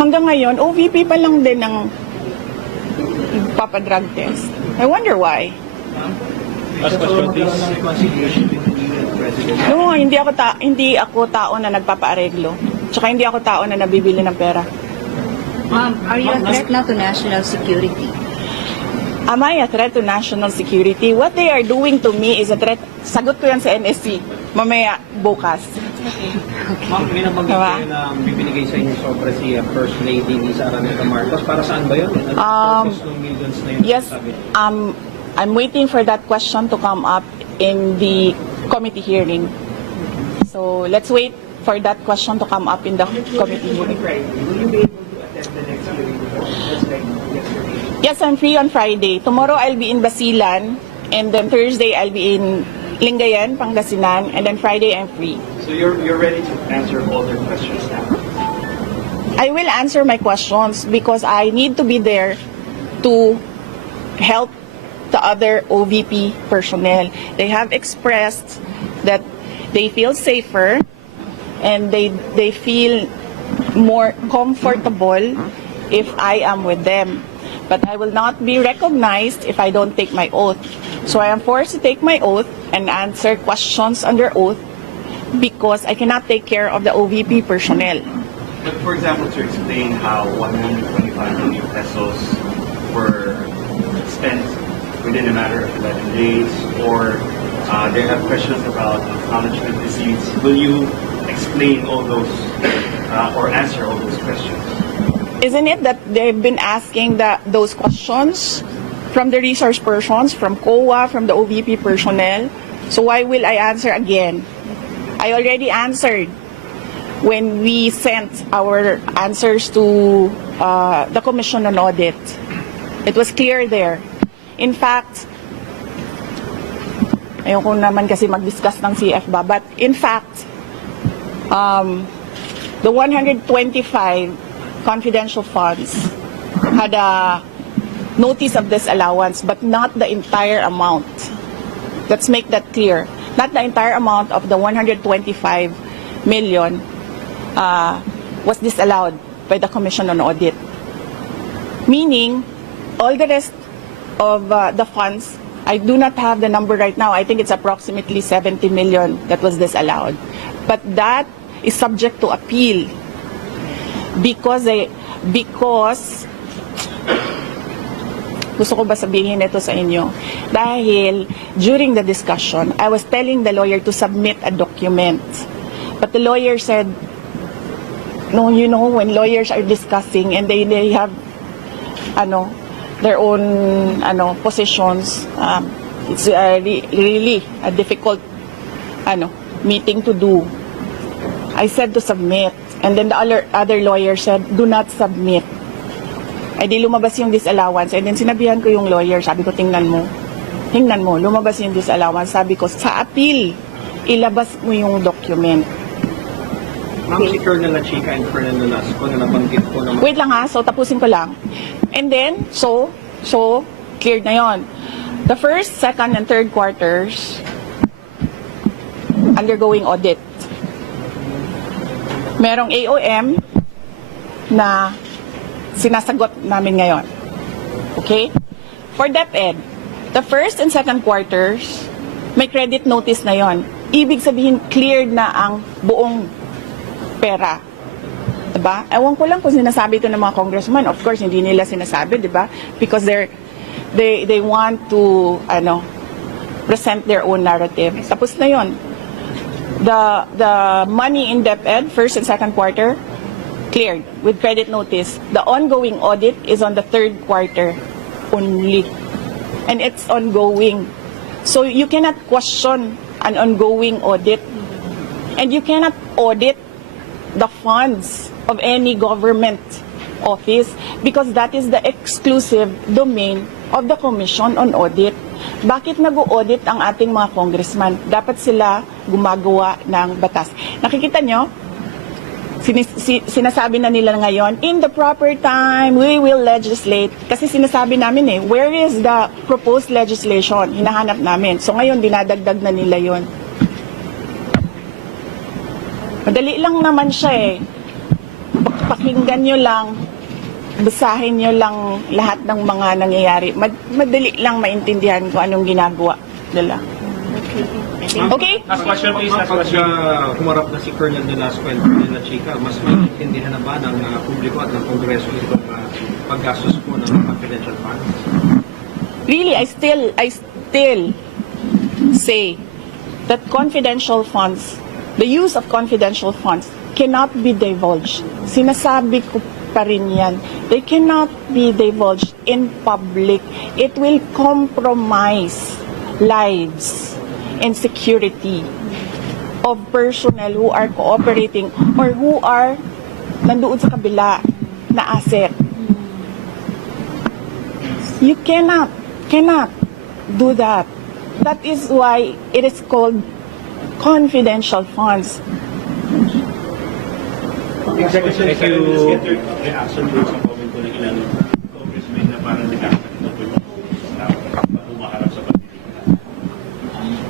hanggang ngayon, OVP pa lang din ng papadrug test. I wonder why. Last question, please. No, hindi ako tao na nagpapaareglo. Tsaka hindi ako tao na nabibili ng pera. Ma'am, are you a threat now to national security? Am I a threat to national security? What they are doing to me is a threat. Sagot ko yan sa NSC. Mamaya, bukas. Ma'am, may nabanggit Diba? kayo na bibinigay sa inyo sobre si First Lady ni Sara Neta Marcos. Para saan ba yun? Purpose ng millions na yun? Yes, sabi? I'm waiting for that question to come up in the committee hearing. So let's wait for that question to come up in the committee hearing. Will you be able to attend the next hearing just like yesterday? Yes, I'm free on Friday. Tomorrow I'll be in Basilan, and then Thursday I'll be in Lingayen, Pangasinan, and then Friday I'm free. So you're ready to answer all their questions now? I will answer my questions because I need to be there to help the other OVP personnel. They have expressed that they feel safer and they feel more comfortable if I am with them. But I will not be recognized if I don't take my oath. So I am forced to take my oath and answer questions under oath because I cannot take care of the OVP personnel. But for example, to explain how 125 million pesos were spent within a matter of 11 days, or they have questions about acknowledgement receipts, will you explain all those or answer all those questions? Isn't it that they've been asking those questions from the resource persons, from COA, from the OVP personnel? So why will I answer again? I already answered when we sent our answers to the Commission on Audit. It was clear there. In fact, ayoko naman kasi mag-discuss ng CFBA, but in fact, the 125 confidential funds had a notice of disallowance, but not the entire amount. Let's make that clear. Not the entire amount of the 125 million was disallowed by the Commission on Audit. Meaning, all the rest of the funds, I do not have the number right now. I think it's approximately 70 million that was disallowed. But that is subject to appeal because gusto ko ba sabihin ito sa inyo? Dahil during the discussion, I was telling the lawyer to submit a document. But the lawyer said, no, you know, when lawyers are discussing and they have their own positions, it's really a difficult meeting to do. I said to submit, and then the other lawyer said, do not submit. Ay di lumabas yung disallowance, and then sinabihan ko yung lawyer, sabi ko, tingnan mo, lumabas yung disallowance. Sabi ko, sa appeal, ilabas mo yung document. Ma'am, si Colonel Chica and Colonel Nolasco na nabanggit ko naman. Wait lang ha, so tapusin ko lang. And then, so cleared na yon. The first, second, and third quarters, undergoing audit. Merong AOM na sinasagot namin ngayon. Okay? For DepEd, the first and second quarters, may credit notice na yon. Ibig sabihin, cleared na ang buong pera. Diba? Ewan ko lang kung sinasabi ito ng mga congressman. Of course, hindi nila sinasabi, diba? Because they want to present their own narrative. Tapos na yon. The money in DepEd, first and second quarter, cleared with credit notice. The ongoing audit is on the third quarter only. And it's ongoing. So you cannot question an ongoing audit. And you cannot audit the funds of any government office because that is the exclusive domain of the Commission on Audit. Bakit nag-audit ang ating mga congressman? Dapat sila gumagawa ng batas. Nakikita nyo? Sinasabi na nila ngayon, in the proper time, we will legislate. Kasi sinasabi namin where is the proposed legislation? Hinahanap namin. So ngayon, dinadagdag na nila yon. Madali lang naman siya pakinggan nyo lang, basahin nyo lang lahat ng mga nangyayari. Madali lang maintindihan kung anong ginagawa nila. Okay? Last question please. Kapag humarap na si Colonel Velasco and Colonel Chica, mas maintindihan na ba ng publiko at ng Kongreso itong paggastos po ng confidential funds? Really, I still say that confidential funds, the use of confidential funds cannot be divulged. Sinasabi ko pa rin yan. They cannot be divulged in public. It will compromise lives and security of personnel who are cooperating or who are nandoon sa kabila na asset. You cannot do that. That is why it is called confidential funds. Executive, thank you. Reaction mo sa comment ko ng ilang congressmen na parang nagkakaroon na humaharap sa pagdiliman.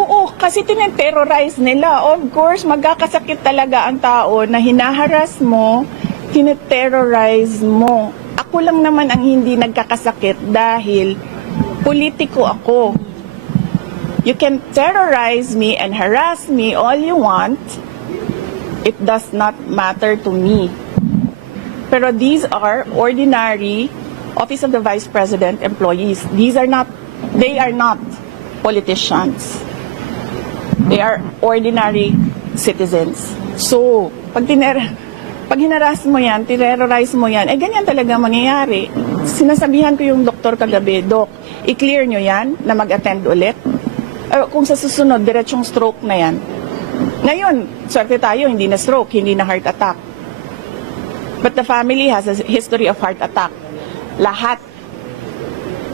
Oo, kasi tineterrorize nila. Of course, magkakasakit talaga ang tao na hinaharas mo, tineterrorize mo. Ako lang naman ang hindi nagkakasakit dahil politiko ako. You can terrorize me and harass me all you want. It does not matter to me. Pero these are ordinary Office of the Vice President employees. They are not politicians. They are ordinary citizens. So, pag hinaras mo yan, terrorize mo yan, ganyan talaga mangyayari. Sinasabihan ko yung doktor kagabi, Dok, i-clear nyo yan na mag-attend ulit. Kung sa susunod, diretsong stroke na yan. Ngayon, swerte tayo, hindi na stroke, hindi na heart attack. But the family has a history of heart attack. Lahat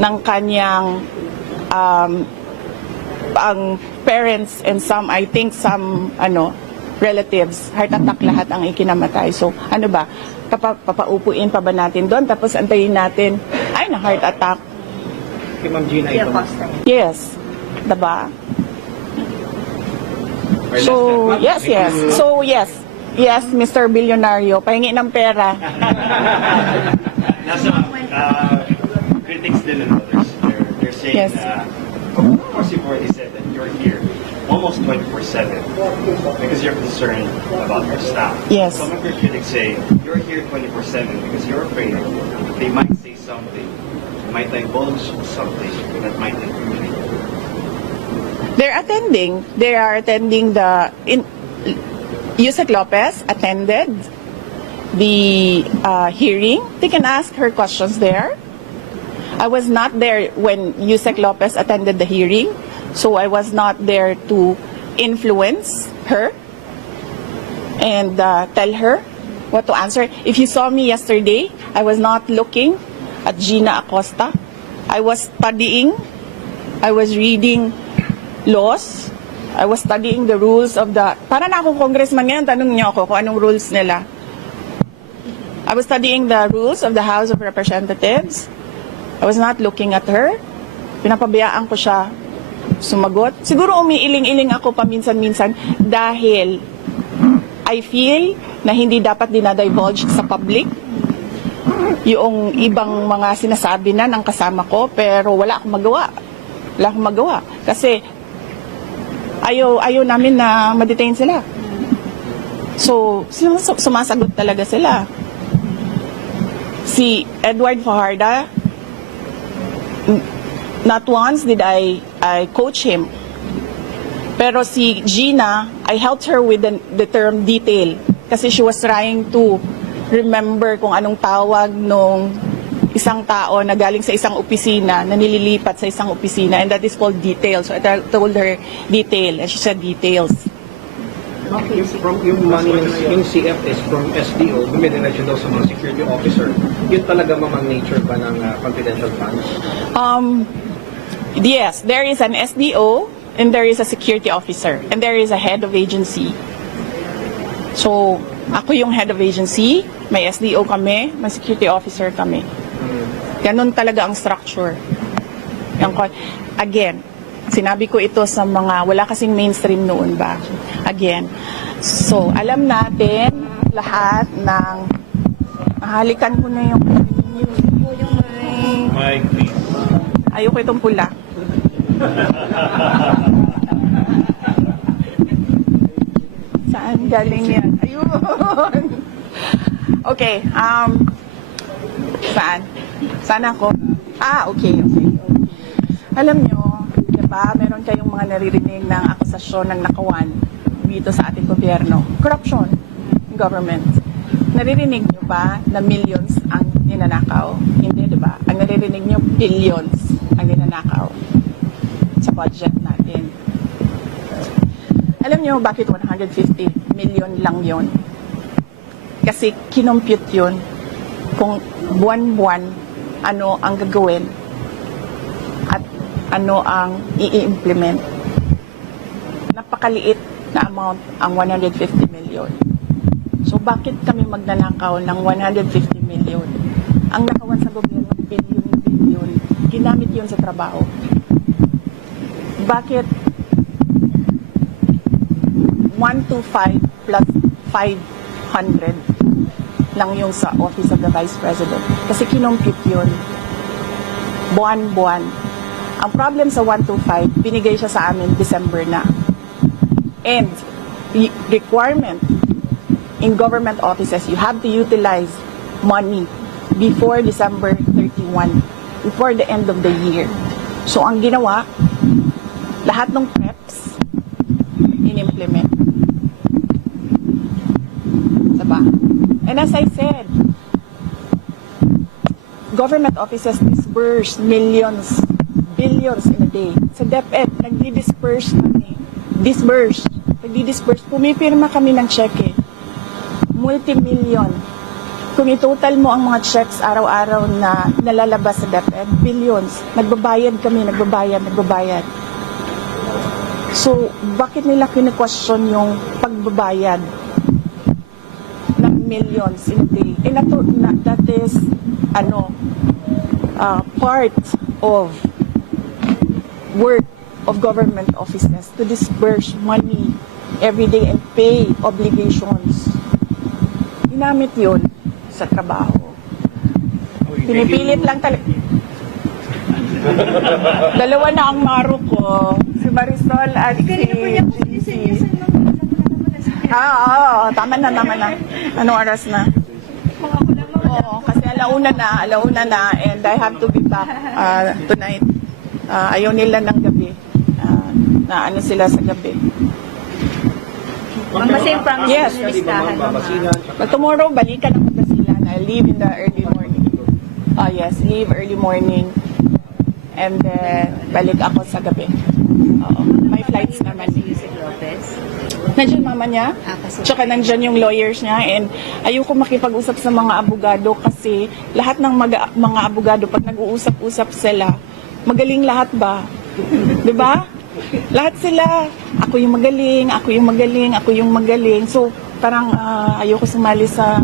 ng kanyang ang parents and some, I think some relatives, heart attack lahat ang ikinamatay. So, ano ba? Papaupuin pa ba natin doon? Tapos antayin natin, ay na heart attack. Kay Ma'am Gina ito. Yes. Diba? So, yes. So, yes. Yes, Mr. Billionario, pahingi ng pera. Nasa critics din and others, they're saying Yes. of course you've already said that you're here almost 24/7 because you're concerned about your staff. Yes. Some of your critics say you're here 24/7 because you're afraid they might say something, might divulge something that might incriminate you. They are attending Yusek Lopez attended the hearing. They can ask her questions there. I was not there when Yusek Lopez attended the hearing, so I was not there to influence her and tell her what to answer. If you saw me yesterday, I was not looking at Gina Acosta. I was studying. I was reading laws. I was studying the rules of para na akong congressman ngayon, tanong niyo ako kung anong rules nila. I was studying the rules of the House of Representatives. I was not looking at her. Pinapabayaan ko siya sumagot. Siguro umiiling-iling ako paminsan-minsan dahil I feel na hindi dapat dinadivulge sa public yung ibang mga sinasabi na ng kasama ko, pero wala akong magawa. Kasi ayaw namin na ma-detain sila. So, sumasagot talaga sila. Si Edward Fajardo, not once did I coach him. Pero si Gina, I helped her with the term detail. Kasi she was trying to remember kung anong tawag nung isang tao na galing sa isang opisina, na nililipat sa isang opisina, and that is called detail. So I told her detail, and she said details. From yung money, yung CF is from SDO, dumidiretso daw sa mga security officer. Yun talaga mamang nature ba ng confidential funds? Yes, there is an SDO, and there is a security officer, and there is a head of agency. So, ako yung head of agency, may SDO kami, may security officer kami. Ganon talaga ang structure. Again, sinabi ko ito sa mga, wala kasing mainstream noon ba? Again, so alam natin lahat ng Mahalikan ko na yung news. Po yung may... Mike, please. Ayoko itong pula. Saan galing yan? Ayun. Okay, saan? Saan ako? Okay. Alam nyo, diba, meron kayong mga naririnig ng akusasyon ng nakawan dito sa ating gobyerno. Corruption in government. Naririnig nyo ba na millions ang ninanakaw? Hindi, diba? Ang naririnig nyo, billions ang ninanakaw sa budget natin. Alam nyo bakit 150 million lang yon? Kasi kinompute yun kung buwan-buwan ano ang gagawin at ano ang i-implement. Napakaliit na amount ang 150 million. So bakit kami magnanakaw ng 150 million? Ang nakawan sa gobyerno, billion. Ginamit yun sa trabaho. Bakit 125 plus 500 lang yung sa Office of the Vice President? Kasi kinompute yun buwan-buwan. Ang problem sa 125, binigay siya sa amin December na. And the requirement in government offices, you have to utilize money before December 31, before the end of the year. So ang ginawa, lahat ng preps in-implement. Diba? And as I said, government offices disburse millions, billions in a day. Sa DepEd, nagdi-disperse kami. Nagdi-disperse. Pumipirma kami ng cheque. Multi-million. Kung i-total mo ang mga checks araw-araw na nalalabas sa DepEd, billions. Nagbabayad kami, nagbabayad. So, bakit nila kine-question yung pagbabayad ng millions in a day? And that is, part of work of government offices to disburse money every day and pay obligations. Ginamit yun sa trabaho. Pinipilit lang talaga. Dalawa na ang maro ko. Si Marisol at si GC. Tama na. Anong oras na? Oo, kasi alauna na, and I have to be back tonight. Ayaw nila ng gabi. Na ano sila sa gabi. Ma'am, kasi yung promise Yes. na listahan mo, ma'am. But tomorrow, balikan ako sa sila. I leave in the early morning. Yes, leave early morning. And then, balik ako sa gabi. Oo. May flights naman. Si Yusek Lopez. Nandiyan mama niya. Kasi Tsaka nandyan yung lawyers niya. And ayoko makipag-usap sa mga abogado kasi lahat ng mga abogado, pag nag-uusap-usap sila, magaling lahat ba? Diba? Lahat sila, ako yung magaling. So, parang ayoko sumali sa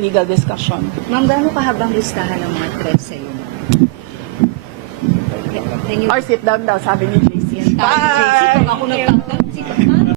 legal discussion. Ma'am, gaano kahabang listahan ng mga threats sa iyo? Can you... Or sit down daw, sabi ni JC. Yan, tayo, JC. Kung ako nagtatanong,